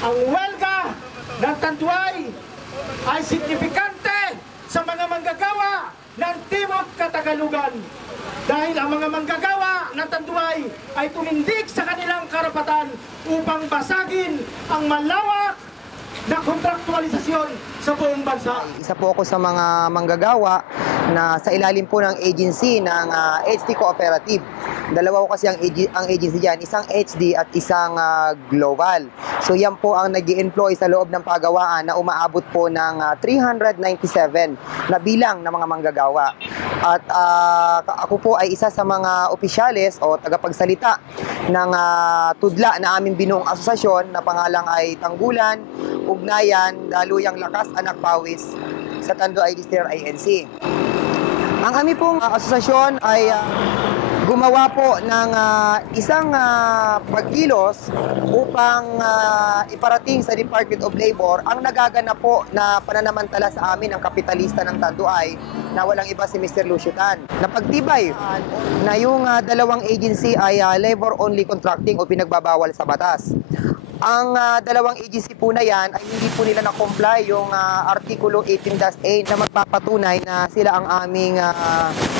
Ang welga ng Tanduay ay signifikante sa mga manggagawa ng Timog Katagalugan dahil ang mga manggagawa ng Tanduay ay tumindig sa kanilang karapatan upang basagin ang malawak na kontraktualisasyon sa buong bansa. Isa po ako sa mga manggagawa na sa ilalim po ng agency ng HD Cooperative. Dalawa ko kasi ang agency dyan, isang HD at isang global. So yan po ang nag-i-employ sa loob ng pagawaan na umaabot po ng 397 na bilang ng mga manggagawa. At ako po ay isa sa mga opisyales o tagapagsalita ng tudla na aming binuong asosasyon na pangalang ay Tanggulan, Ugnayan, Daluyang Lakas, Anak Pawis sa Tanduay Distiller INC. Ang aming pong asosasyon ay gumawa po ng isang pagkilos upang iparating sa Department of Labor ang nagaganap po na pananamantala sa amin ng kapitalista ng Tanduay na walang iba si Mr. Lucio Tan. Napagtibay na yung dalawang agency ay labor-only contracting o pinagbabawal sa batas. Ang dalawang agency po na yan ay hindi po nila na-comply yung Artikulo 18-8 na magpapatunay na sila ang aming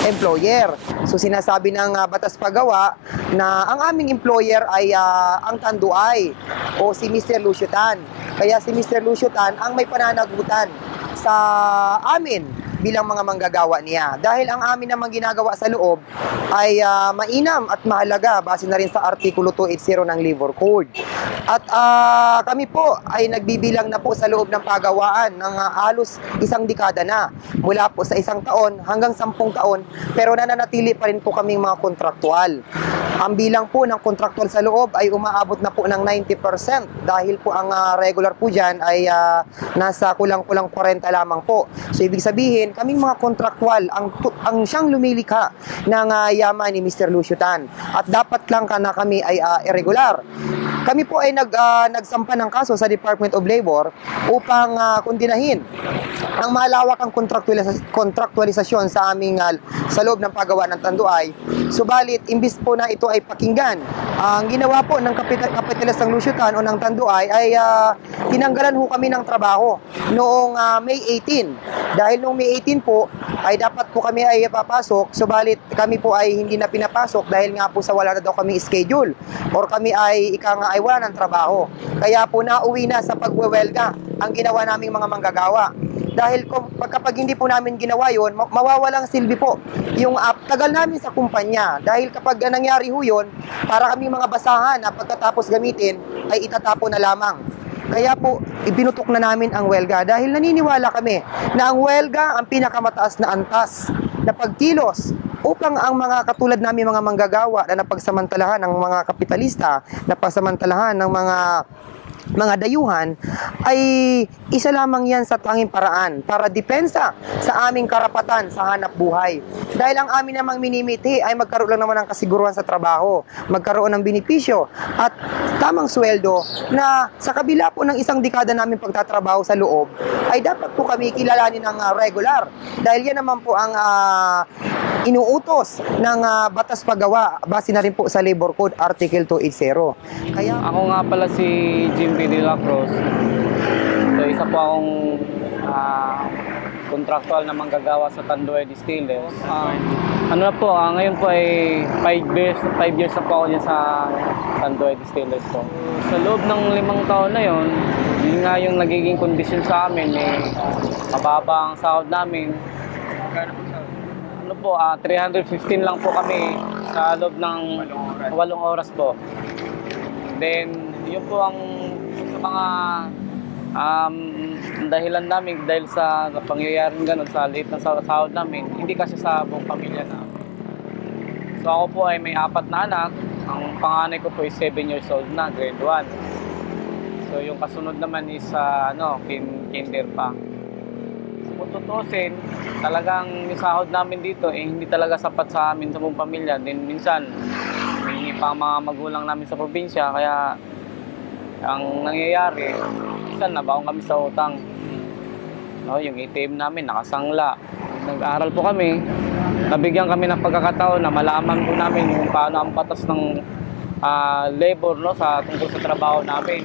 employer. So sinasabi ng batas pagawa na ang aming employer ay ang Tanduay o si Mr. Lucio Tan. Kaya si Mr. Lucio Tan ang may pananagutan sa amin bilang mga manggagawa niya. Dahil ang amin namang ginagawa sa loob ay mainam at mahalaga base na rin sa Artikulo 280 ng Labor Code. At kami po ay nagbibilang na po sa loob ng pagawaan ng halos isang dekada na. Mula po sa 1 taon hanggang 10 taon, pero nananatili pa rin po kaming mga kontraktual. Ang bilang po ng kontraktual sa loob ay umaabot na po ng 90% dahil po ang regular po dyan ay nasa kulang-kulang 40 lamang po. So ibig sabihin, kaming mga kontraktual ang siyang lumilikha ng yaman ni Mr. Lucio Tan. At dapat lang na kami ay irregular. Kami po ay nagsampa ng kaso sa Department of Labor upang kundinahin ang malawakang kontraktualisasyon sa aming sa loob ng paggawa ng Tanduay. Subalit, imbis po na ito ay pakinggan, ang ginawa po ng kapitalistang Lucio Tan o ng Tanduay ay tinanggalan ho kami ng trabaho noong May 18. Dahil noong May 18 po ay dapat po kami ay papasok, subalit kami po ay hindi na pinapasok dahil nga po sa wala na daw kami schedule or kami ay ay wala ng trabaho. Kaya po nauwi na sa pagwewelga ang ginawa naming mga manggagawa. Dahil kapag hindi po namin ginawa yun, mawawalang silbi po yung tagal namin sa kumpanya. Dahil kapag nangyari ho yun, para kami mga basahan na pagkatapos gamitin ay itatapon na lamang. Kaya po, ibinutok na namin ang welga dahil naniniwala kami na ang welga ang pinakamataas na antas na pagkilos upang ang mga katulad namin mga manggagawa na napagsamantalahan ng mga kapitalista, napagsamantalahan ng mga dayuhan, ay isa lamang yan sa tanging paraan para depensa sa aming karapatan sa hanap buhay. Dahil ang amin namang minimiti ay magkaroon lang naman ng kasiguruhan sa trabaho, magkaroon ng benepisyo at tamang sweldo na sa kabila po ng isang dekada namin pagtatrabaho sa loob, ay dapat po kami kilalanin ng regular. Dahil yan naman po ang inuutos ng batas paggawa base na rin po sa Labor Code Article 280. Kaya ako nga pala si Jim P. De La Cruz. So isa po akong kontraktual na manggagawa sa Tanduay Distillers. Ano na po, ngayon po ay 5 years na po ako dyan sa Tanduay Distillers po. Sa loob ng 5 taon na yun nga yung nagiging kondisyon sa amin, mababa ang sahod namin. Ano po, 315 lang po kami sa loob ng 8 oras po. Then, yun po ang mga dahilan namin dahil sa pangyayaring ganun, sa liit na sahod namin, hindi kasi sa buong pamilya namin. So ako po ay may 4 na anak. Ang panganay ko po is 7 years old na, grade 1. So yung kasunod naman is kinder pa. Kung tutusin, talagang yung sahod namin dito hindi talaga sapat sa amin sa buong pamilya. Then minsan, may pa mga magulang namin sa probinsya, kaya ang nangyayari, minsan nabaon kami sa utang. Yung ATM namin nakasangla. Nag-aaral po kami, nabigyan kami ng pagkakataon na malaman po namin kung paano ang batas ng labor sa tungkol sa trabaho namin.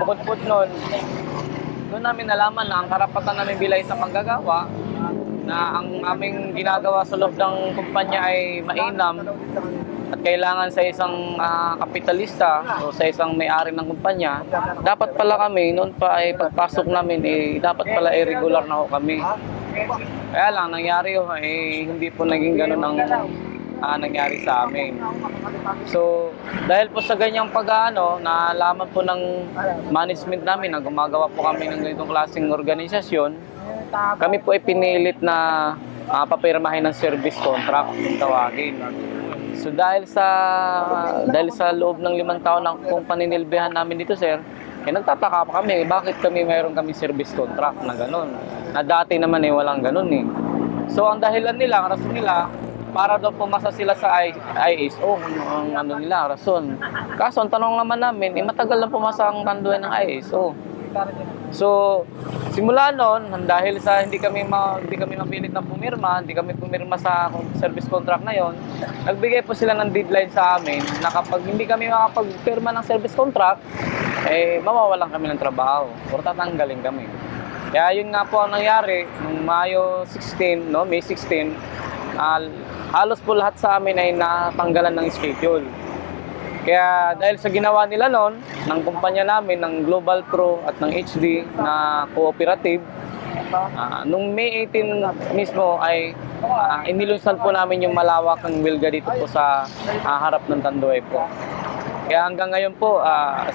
bukod po nun, doon namin nalaman na ang karapatan namin bilay sa manggagawa na ang aming ginagawa sa loob ng kumpanya ay mainam at kailangan sa isang kapitalista o sa isang may-ari ng kumpanya, dapat pala kami, noon pa ay pagpasok namin, dapat pala ay regular na ho kami. Kaya lang, nangyari ho, hindi po naging ganun ang nangyari sa amin. So, dahil po sa ganyang nalaman po ng management namin na gumagawa po kami ng ganitong klaseng organisasyon, kami po ay pinilit na papirmahin ng service contract kung tawagin. So dahil sa loob ng 5 taon na kung paninilbihan namin dito, sir, nagtataka pa kami bakit mayroon kami service contract na gano'n. Na dati naman walang gano'n eh. So ang dahilan nila, ang rason nila, para daw pumasa sila sa ISO, ang rason. Kaso ang tanong naman namin, matagal lang pumasa ang tanduan ng ISO. So, simula noon, dahil sa hindi kami mapilit na pumirma, hindi kami pumirma sa service contract na yon, nagbigay po sila ng deadline sa amin na kapag hindi kami makapagpirma ng service contract, mawawalan kami ng trabaho o tatanggalin kami. Kaya yun nga po ang nangyari, noong May 16, halos po lahat sa amin ay natanggalan ng schedule. Kaya dahil sa ginawa nila noon, ng kumpanya namin, ng Global Pro at ng HD na cooperative, nung May 18 mismo ay inilunsad po namin yung malawakang wilga dito po sa harap ng Tanduay po. Kaya hanggang ngayon po,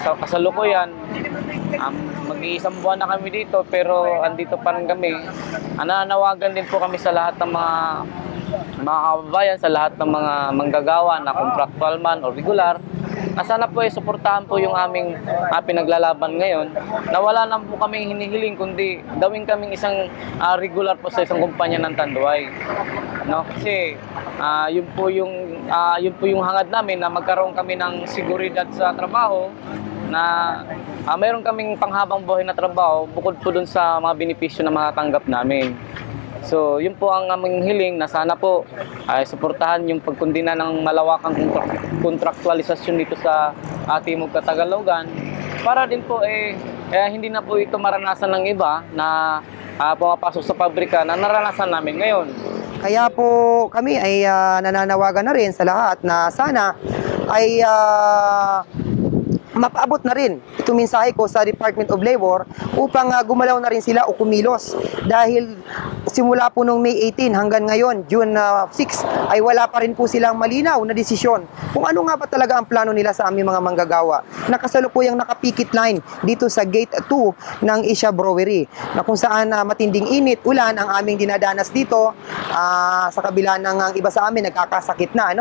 sa kasalukuyan, mag-iisang buwan na kami dito pero andito pa rin kami. Nananawagan din po kami sa lahat ng mga kababayan, sa lahat ng mga manggagawa na contractual man o regular, na sana po suportahan po yung aming pinaglalaban ngayon, na wala na po kaming hinihiling kundi gawin kaming isang regular po sa isang kumpanya ng Tanduay. No? Kasi yun po yung hangad namin na magkaroon kami ng seguridad sa trabaho, na mayroon kaming panghabang buhay na trabaho bukod po dun sa mga benepisyo na matatanggap namin. So, yun po ang aming hiling na sana po ay suportahan yung pagkundina ng malawakang kontraktualisasyon dito sa Timog Katagalogan para din po hindi na po ito maranasan ng iba na pumapasok sa pabrika na naranasan namin ngayon. Kaya po kami ay nananawagan na rin sa lahat na sana ay mapaabot na rin itong mensahe ko sa Department of Labor upang gumalaw na rin sila o kumilos. Dahil simula po noong May 18 hanggang ngayon, June 6, ay wala pa rin po silang malinaw na desisyon kung ano nga ba talaga ang plano nila sa aming mga manggagawa. Nakasalukuyang nakapikit line dito sa Gate 2 ng Asia Brewery, na kung saan matinding init, ulan ang aming dinadanas dito, sa kabila ng iba sa amin nagkakasakit na.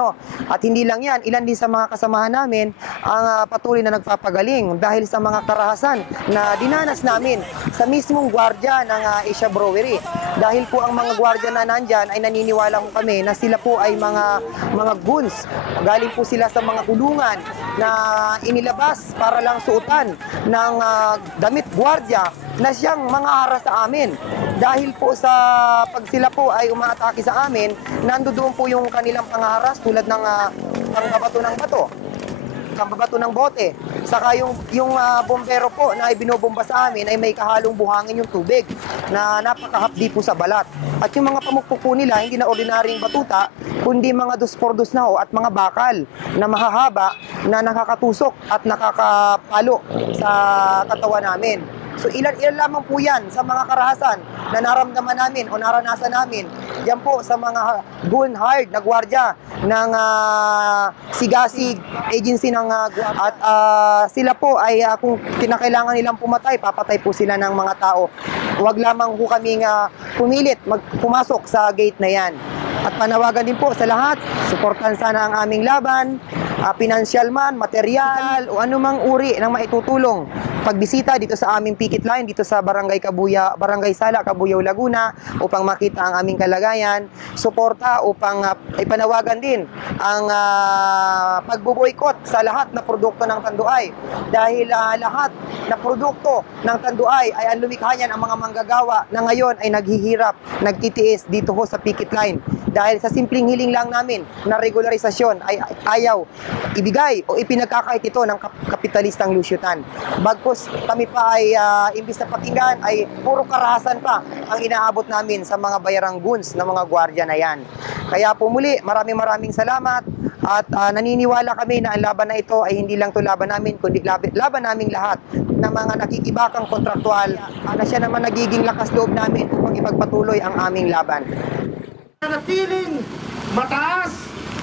At hindi lang yan, ilan din sa mga kasamahan namin ang patuloy na nagpapagaling dahil sa mga karahasan na dinanas namin sa mismong gwardiya ng Asia Brewery. Dahil po ang mga gwardiya na nandyan ay naniniwala ko kami na sila po ay mga goons. Galing po sila sa mga kulungan na inilabas para lang suotan ng damit gwardiya na siyang mga haras sa amin. Dahil po sa pag sila po ay umaatake sa amin, nandoon po yung kanilang pangaharas tulad ng pangbabato ng bato, pambabato ng bote. Saka yung bombero po na ibinobomba sa amin ay may kahalong buhangin yung tubig na napakahapdi po sa balat. At yung mga pamukpok po nila, hindi na ordinaryong batuta, kundi mga 2x2 na at mga bakal na mahahaba na nakakatusok at nakakapalo sa katawan namin. So ilan lamang po yan sa mga karahasan na naramdaman namin o naranasan namin. Yan po sa mga gun hired na gwardiya ng Sigasig Agency ng at sila po ay kung kinakailangan nilang pumatay, papatay po sila ng mga tao. Huwag lamang po kaming pumilit pumasok sa gate na yan. At panawagan din po sa lahat, suportahan sana ang aming laban, pinansyal man, material, o anumang uri ng maitutulong. Pagbisita dito sa aming picket line, dito sa Barangay Sala, Cabuyao, Laguna, upang makita ang aming kalagayan, suporta upang ipanawagan din ang pagboboykot sa lahat na produkto ng Tanduay. Dahil lahat na produkto ng Tanduay ay ang lumikha niyan ang mga manggagawa na ngayon ay naghihirap, nagtitiis dito ho sa picket line. Dahil sa simpleng hiling lang namin na regularisasyon ay ayaw ibigay o ipinagkakait ito ng kapitalistang lusyutan. Bagkus kami pa ay imbis na pakinggan ay puro karahasan pa ang inaabot namin sa mga bayarang goons ng mga gwardiya na yan. Kaya po muli, maraming salamat at naniniwala kami na ang laban na ito ay hindi lang to laban namin kundi laban naming lahat ng mga nakikibakang kontraktual na siya naman nagiging lakas loob namin upang ipagpatuloy ang aming laban. Nanatiling mataas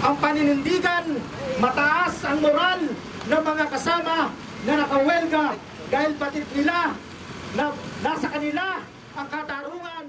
ang paninindigan, mataas ang moral ng mga kasama na nakawelga dahil batid nila na nasa kanila ang katarungan